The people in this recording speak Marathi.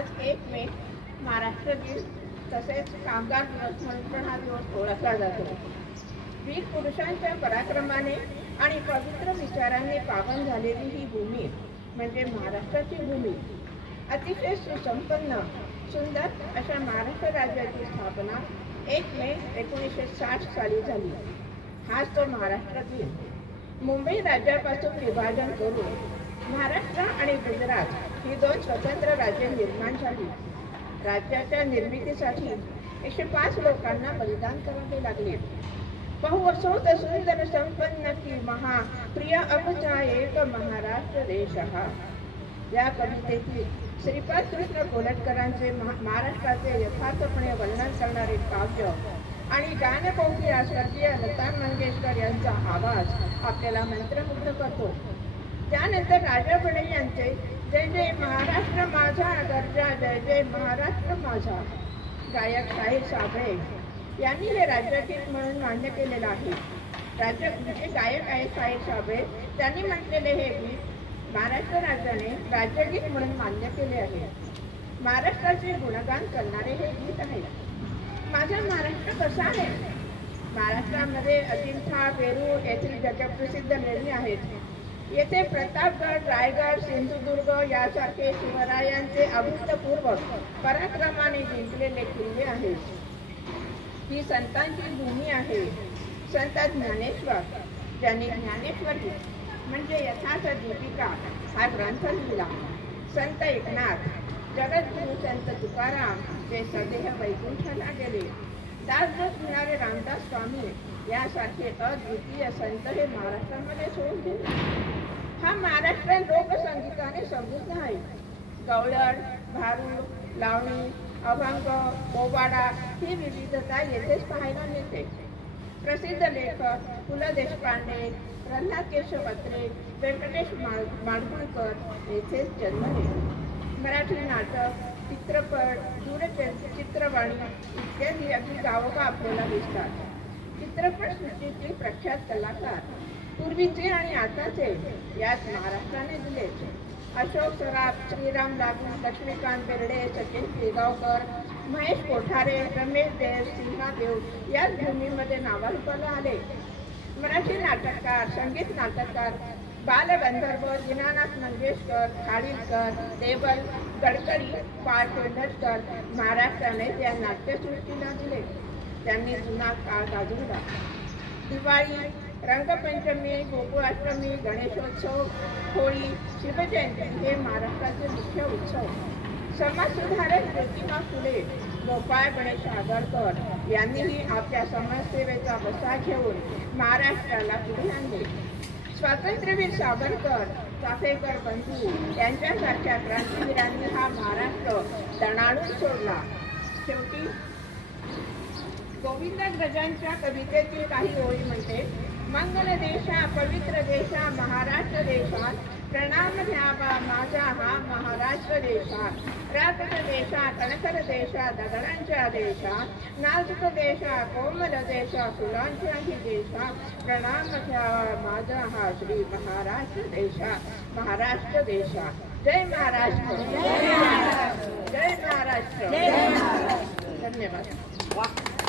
आज 1 मे महाराष्ट्र दिन तसेच कामगार दिवस म्हणून पण हा दिवस ओळखला जातो। वीर पुरुषांच्या पराक्रमाने आणि पवित्र विचारांनी पावन झालेली ही भूमी म्हणजे महाराष्ट्राची भूमी। अतिशय सुसंपन्न सुंदर अशा महाराष्ट्र राज्याची स्थापना 1 मे 1960 साली झाली। हाच तो महाराष्ट्र दिन। मुंबई राज्यापासून विभाजन करून महाराष्ट्र आणि गुजरात ही 2 स्वतंत्र राज्ये निर्माण झाली। राज्याच्या निर्मितीसाठी 105 लोकांना बलिदान करावे लागले। बहुवसोत सुंदर संपन्न की महा प्रिय अबचा एक महाराष्ट्र देश हा। या कवितेतील श्रीपाद कृष्ण कोलटकरांचे महाराष्ट्राचे यथार्थपणे वर्णन करणारे काव्य आणि गानकोकिळा स्वर्गीय लता मंगेशकर यांचा आवाज आपल्याला मंत्रमुग्ध करतो। त्यानंतर राजा बडे यांचे जय जय महाराष्ट्र माझा गर्जा जय जय महाराष्ट्र माझा गायक शाहीर साबळे यांनी हे राज्यगीत म्हणून मान्य केलेलं आहे। गायक आहे शाहीर साबळे, त्यांनी म्हटलेले हे गीत महाराष्ट्र राज्याने राज्यगीत म्हणून मान्य केले आहे। महाराष्ट्राचे गुणगान करणारे हे गीत आहे। माझा महाराष्ट्र कसा आहे? महाराष्ट्रामध्ये अजिंठा, वेरूळ येथील जगप्रसिद्ध लेणी आहेत। येथे प्रतापगड, रायगड, सिंधुदुर्ग यासारखे शिवरायांचे अभूतपूर्व पराक्रमाने जिंकलेले किल्ले आहेत। ही संतांची भूमी आहे। संत ज्ञानेश्वर ज्यांनी ज्ञानेश्वरी म्हणजे यथार्थ दीपिका हा ग्रंथ लिहिला। संत एकनाथ, जगद्गुरु संत तुकाराम जे सदेह वैकुंठाला गेले, दासबोध मिळणारे रामदास स्वामी यासारखे अद्वितीय संत हे महाराष्ट्रामध्ये सोडून गेले। हा महाराष्ट्र लोकसंगीताने समृद्ध आहे। गवळण, भारूड, लावणी, अभंग, पोवाडा ही विविधता येथेच पाहायला मिळते। प्रसिद्ध लेखक पु ल देशपांडे, प्रल्हाद केशव अत्रे, व्यंकटेश माडगूळकर येथेच जन्मले। मराठी नाटक, चित्रपट, दूरचित्रवाणी इत्यादी अगदी गावोगा आपल्याला दिसतात। चित्रपट सृष्टीतील प्रख्यात कलाकार पूर्वीचे आणि आताचे यात महाराष्ट्राने दिले। अशोक सराफ, श्रीराम लागू, लक्ष्मीकांत बेर्डे, सचिन पिळगावकर, महेश कोठारे, रमेश देव, सिंहादेव याच भूमीमध्ये नावारूपाला आले। मराठी नाटककार, संगीत नाटककार, बालगंधर्व दीनानाथ मंगेशकर, खाडिलकर, देवल, गडकरी, पाल पेंढारकर महाराष्ट्राने त्या नाट्यसृष्टीला दिले। त्यांनी जुना काळ गाजवला। दिवाळी, रंगपंचमी, गोकुळाष्टमी, गणेशोत्सव, होळी, शिवजयंती हे महाराष्ट्राचे मुख्य उत्सव। समाजसुधारक ज्योतिबा फुले, गोपाळ गणेश आगरकर यांनीही आपल्या समाजसेवेचा वसा घेऊन महाराष्ट्राला पुढे आणले। स्वातंत्र्यवीर सावरकर, चाफेकर बंधू यांच्यासारख्या क्रांतिवीरांनी हा महाराष्ट्र दणाणून सोडला। शेवटी गोविंदग्रजांच्या कवितेतील काही ओळी म्हणते, मंगल देशा पवित्र देशा महाराष्ट्र देशा, प्रणाम घ्यावा माझा हा महाराष्ट्र देशा। राजट देशा, कणकर देशा, दगडांच्या देशा, नाजूक देशा, कोमल देशा, फुलांच्याही देशा, प्रणाम घ्यावा माझा हा श्री महाराष्ट्र देशा, महाराष्ट्र देशा। जय महाराष्ट्र, जय महाराष्ट्र, जय महाराष्ट्र। धन्यवाद।